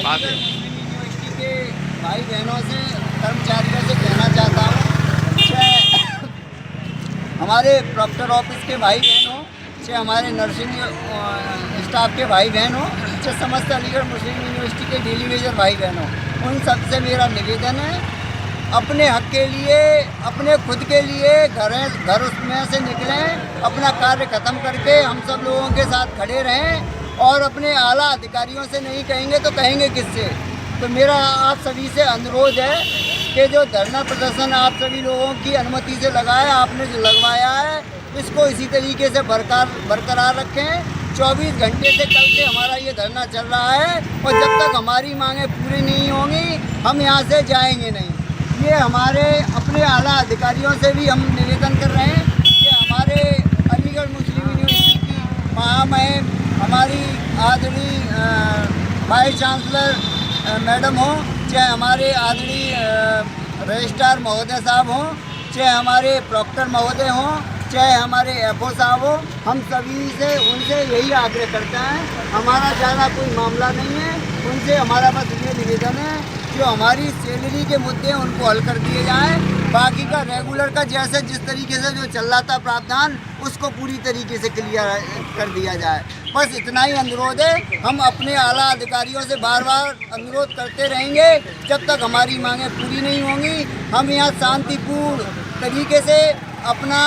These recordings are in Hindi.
बात है। यूनिवर्सिटी के भाई बहनों से, कर्मचारियों से कहना चाहता हूँ, चाहे हमारे प्रॉक्टर ऑफिस के भाई बहन हो, चाहे हमारे नर्सिंग स्टाफ के भाई बहन हो, चाहे समस्त अलीगढ़ मुस्लिम यूनिवर्सिटी के डेली वेजर भाई बहन हो, उन सबसे मेरा निवेदन है, अपने हक के लिए, अपने खुद के लिए घर उसमें से निकलें, अपना कार्य ख़त्म करके हम सब लोगों के साथ खड़े रहें और अपने आला अधिकारियों से नहीं कहेंगे तो कहेंगे किससे। तो मेरा आप सभी से अनुरोध है कि जो धरना प्रदर्शन आप सभी लोगों की अनुमति से लगाया, आपने जो लगवाया है, इसको इसी तरीके से बरकरार रखें। 24 घंटे से कल से हमारा ये धरना चल रहा है और जब तक हमारी मांगें पूरी नहीं होंगी हम यहाँ से जाएंगे नहीं। ये हमारे अपने आला अधिकारियों से भी हम निवेदन कर रहे हैं कि हमारे अलीगढ़ मुस्लिम यूनिवर्सिटी की महामहिम हमारी आदरणीय वाइस चांसलर मैडम हो, चाहे हमारे आदरणीय रजिस्ट्रार महोदय साहब हों, चाहे हमारे प्रॉक्टर महोदय हों, चाहे हमारे एफओ साहब हो, हम सभी से उनसे यही आग्रह करते हैं। हमारा ज़्यादा कोई मामला नहीं है, उनसे हमारा बस ये निवेदन है जो हमारी सैलरी के मुद्दे हैं उनको हल कर दिए जाएं, बाकी का रेगुलर का जैसे जिस तरीके से जो चल रहा था प्रावधान उसको पूरी तरीके से क्लियर कर दिया जाए। बस इतना ही अनुरोध है। हम अपने आला अधिकारियों से बार बार अनुरोध करते रहेंगे जब तक हमारी मांगें पूरी नहीं होंगी। हम यहाँ शांतिपूर्ण तरीके से अपना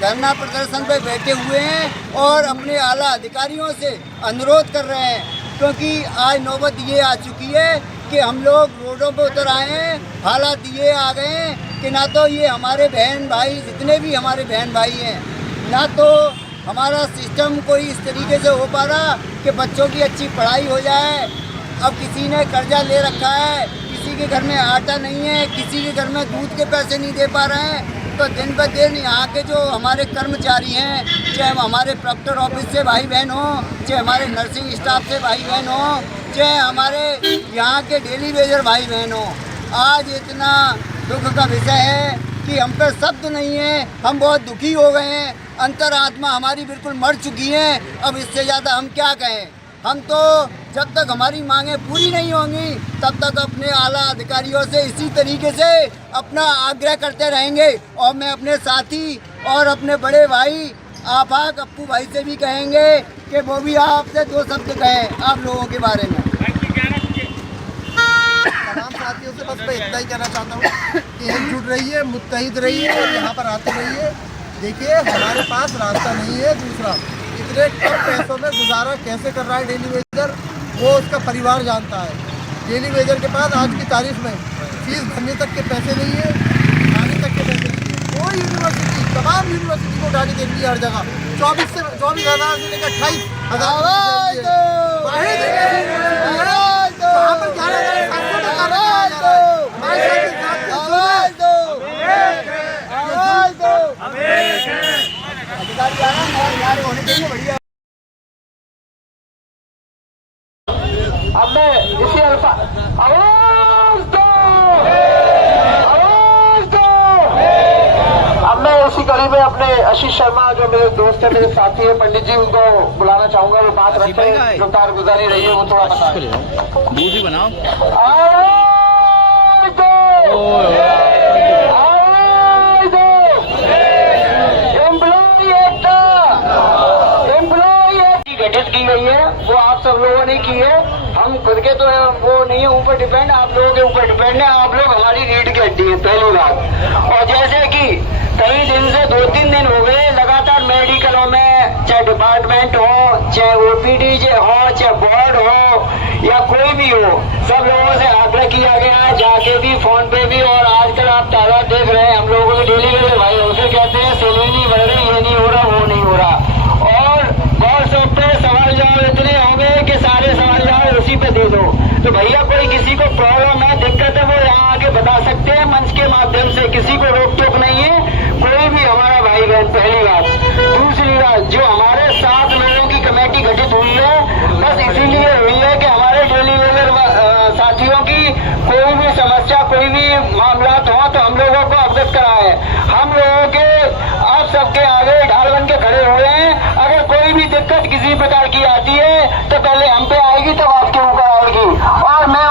धरना प्रदर्शन पे बैठे हुए हैं और अपने आला अधिकारियों से अनुरोध कर रहे हैं, क्योंकि आज नौबत ये आ चुकी है कि हम लोग रोडों पे उतर आए हैं। हालात ये आ गए हैं कि ना तो ये हमारे बहन भाई, जितने भी हमारे बहन भाई हैं, ना तो हमारा सिस्टम कोई इस तरीके से हो पा रहा कि बच्चों की अच्छी पढ़ाई हो जाए। अब किसी ने कर्जा ले रखा है, किसी के घर में आटा नहीं है, किसी के घर में दूध के पैसे नहीं दे पा रहे हैं। तो दिन ब दिन यहाँ के जो हमारे कर्मचारी हैं, चाहे हमारे प्रॉक्टर ऑफिस से भाई बहन हो, चाहे हमारे नर्सिंग स्टाफ से भाई बहन हो, चाहे हमारे यहाँ के डेली वेजर भाई बहन हो, आज इतना दुख का विषय है कि हम पे शब्द नहीं है। हम बहुत दुखी हो गए हैं, अंतरात्मा हमारी बिल्कुल मर चुकी है। अब इससे ज़्यादा हम क्या कहें। हम तो जब तक हमारी मांगें पूरी नहीं होंगी तब तक अपने आला अधिकारियों से इसी तरीके से अपना आग्रह करते रहेंगे। और मैं अपने साथी और अपने बड़े भाई आफाक अप्पू भाई से भी कहेंगे कि वो भी आपसे 2 शब्द कहें आप लोगों के बारे में। तमाम साथियों से बस मैं इतना ही कहना चाहता हूँ कि एकजुट रहिए, मुत्तहिद रहिए और यहाँ पर आते रहिए। देखिए हमारे पास रास्ता नहीं है दूसरा। इतने कम पैसों में गुजारा कैसे कर रहा है डेली वेजर, वो उसका परिवार जानता है। डेली वेजर के पास आज की तारीख में फीस भरने तक के पैसे नहीं है, खाने तक के पैसे नहीं है। कोई यूनिवर्सिटी, तमाम यूनिवर्सिटी को उठाने देती है हर जगह 24,000 से लेकर 28,000। अब मैं इसी आवाज दो, अब मैं इसी कड़ी में अपने आशीष शर्मा जो मेरे दोस्त है, मेरे साथी है, पंडित जी, उनको बुलाना चाहूंगा। वो बात रखते हैं, जो कारगुजारी रही है वो थोड़ा बताएं। दूध ही बनाओ। आवाज दो, आवाज दो। एम्प्लॉय एकता, एम्प्लॉय गठित की गई है, वो आप सब लोगों ने की है। हम खुद के तो वो नहीं है ऊपर डिपेंड, आप लोगों के ऊपर डिपेंड है। आप लोग हमारी रीढ़ की हड्डी है, पहली बात। और जैसे कि कई दिन से 2-3 दिन हो गए लगातार मेडिकलों में, चाहे डिपार्टमेंट हो, चाहे ओपीडी हो, चाहे बोर्ड हो या कोई भी हो, सब लोगों से आग्रह किया गया है, जाके भी, फोन पे भी। और आजकल आप तादाद देख रहे हैं, हम लोगों के डेली वेजर भाई उसे कहते हैं सैलरी नहीं बढ़ रही, ये नहीं हो रहा, वो नहीं हो रहा। और बहुत से सवाल जवाब इतने हो गए कि सारे सवाल जवाब उसी पे दे दो। तो भैया कोई किसी को प्रॉब्लम है, दिक्कत है, वो यहाँ आके बता सकते हैं मंच के माध्यम से, किसी को रोक टोक नहीं है, कोई भी हमारा भाई बहन। पहली बात। दूसरी बात, जो हमारे 7 लोगों की कमेटी गठित हुई है, बस इसीलिए हुई है कि हमारे डेली वेजर साथियों की कोई भी समस्या, कोई भी मामला हो तो हम लोगों को अवगत कराए। हम लोगों के आप सबके आगे ढाल बन के खड़े हुए हैं। अगर कोई भी दिक्कत किसी प्रकार की आती है तो पहले हम पे आएगी, तब आपके ऊपर आएगी। और मैं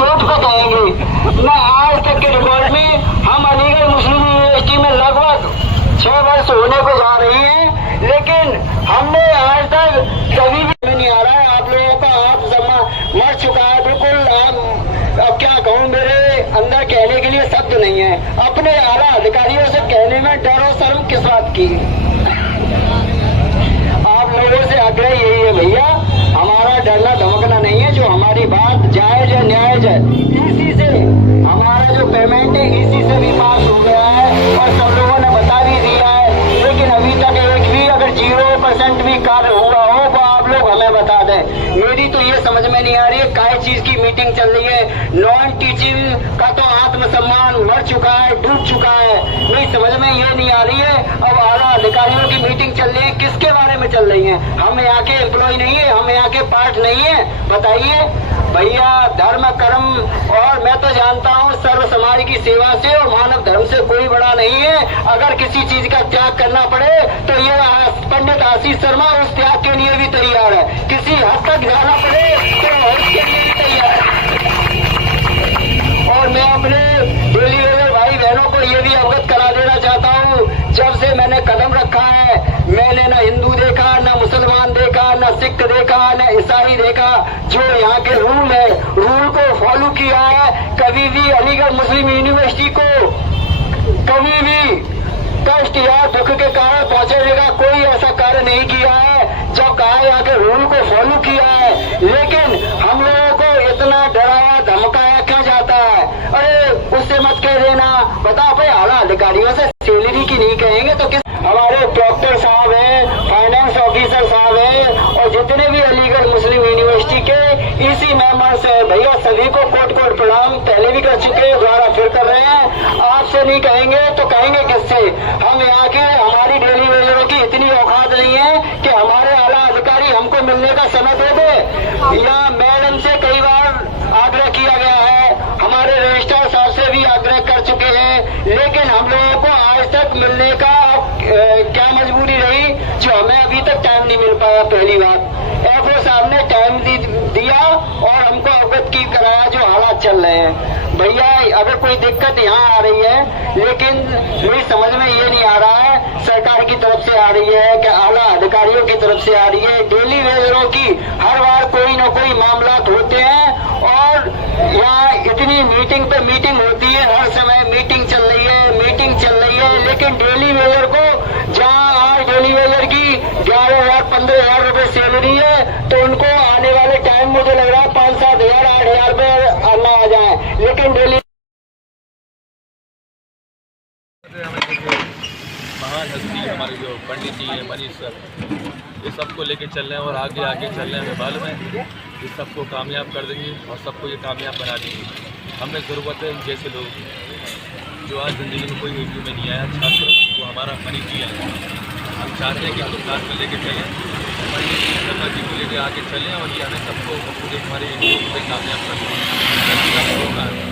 चोट पे कहेंगे ना। आज तक के रिकॉर्ड में हम अलीगढ़ मुस्लिम यूनिवर्सिटी में लगभग 6 वर्ष होने को जा रही हैं, लेकिन हमने आज तक कभी भी नहीं आ रहा है आप लोगों का। आप जमा मर चुका है बिल्कुल। अब क्या कहूँ, मेरे अंदर कहने के लिए शब्द नहीं है। अपने आला अधिकारियों से कहने में डर और शर्म किस बात की। आप लोगों से आग्रह यही है भैया, हमारा डरना धमकना नहीं है। जो हमारी बात जायज है, न्यायज है, इसी से हमारा जो पेमेंट है इसी से भी पास हो गया है और सब लोगों ने बता भी दिया है। लेकिन अभी तक एक भी अगर 0% भी कार्य हुआ हो तो आप लोग हमें बता दें। मेरी तो ये समझ में नहीं आ रही है काय चीज की मीटिंग चल रही है। नॉन टीचिंग का तो आत्मसम्मान मर चुका है, डूब चुका है। मेरी समझ में ये नहीं आ रही है। अब आला अधिकारियों की मीटिंग चल रही है, किसके बारे में चल रही है? हम यहाँ के एम्प्लॉय नहीं है, हम यहाँ के पार्ट नहीं है। बताइए भैया, धर्म कर्म और मैं तो जानता हूँ सर्व समाज की सेवा से और मानव धर्म से कोई बड़ा नहीं है। अगर किसी चीज का त्याग करना पड़े तो ये पंडित आशीष शर्मा उस त्याग के लिए भी तैयार है। किसी हद तक जाना पड़े तो उसके लिए भी तैयार है। और मैं अपने डेली वेजर भाई बहनों को ये भी अवगत करा देना चाहता हूँ, जब से मैंने कदम रखा है मैंने न हिंदू देखा, न मुसलमान देखा, न सिख देखा, न ईसाई देखा। जो यहाँ के रूल है, रूल को फॉलो किया है। कभी भी अलीगढ़ मुस्लिम यूनिवर्सिटी को कभी भी कष्ट या दुख के कारण पहुंचने का कोई ऐसा कार्य नहीं किया है। जब कहा यहाँ के रूल को फॉलो किया है, लेकिन हम लोगों को इतना डराया धमकाया क्यों जाता है? अरे उससे मत कह देना, बताओ भाई आला अधिकारियों से सैलरी की नहीं कहेंगे तो किस? हमारे डॉक्टर साहब हैं, फाइनेंस ऑफिसर साहब हैं और जितने भी अलीगढ़ मुस्लिम यूनिवर्सिटी के इसी मेंबर्स हैं भैया, सभी को कोट कोट प्रणाम पहले भी कर चुके हैं, दोबारा फिर कर रहे हैं। आपसे नहीं कहेंगे तो कहेंगे किससे? हम यहाँ के हमारी डेली वेजरों की इतनी औकात नहीं है कि हमारे आला अधिकारी हमको मिलने का समय दे दे। या मैडम से कई बार आग्रह किया गया है, हमारे रजिस्ट्रार साहब से भी आग्रह कर चुके हैं, लेकिन हम लोगों को आज तक मिलने का क्या मजबूरी रही जो हमें अभी तक टाइम नहीं मिल पाया। पहली बात एफओ साहब ने टाइम दिया और हमको अवगत की कराया जो हालात चल रहे हैं। भैया अगर कोई दिक्कत यहाँ आ रही है, लेकिन मेरी समझ में ये नहीं आ रहा है सरकार की तरफ से आ रही है कि आला अधिकारियों की तरफ से आ रही है। डेली वेजरों की हर बार कोई न कोई मामला होते हैं और यहाँ इतनी मीटिंग पे मीटिंग होती है, हर समय मीटिंग चल रही है, मीटिंग चल रही है। लेकिन डेली वेजर को जहाँ आज डेली वेजर की 11,000 15,000 रुपए सैलरी है तो उनको आने वाले टाइम मुझे लग रहा है 5-7 हजार 8,000 रुपए आना आ जाए। लेकिन डेली महान हस्ती हमारे जो पंडित जी हैं, मनीष सर, ये सबको लेके चल रहे हैं और आगे आगे चल रहे हैं। हमें मालूम है ये सबको कामयाब कर देंगे और सबको ये कामयाब बना देंगे। हमें ज़रूरत है जैसे लोग जो आज ज़िंदगी में कोई वीडियो में नहीं आया छात्र, वो हमारा मनीष जी है। हम चाहते हैं कि हम साथ में लेके चलें, मनीष शर्मा जी को लेके आगे चलें और ये हमें सबको पूरे हमारे कामयाब कर दें।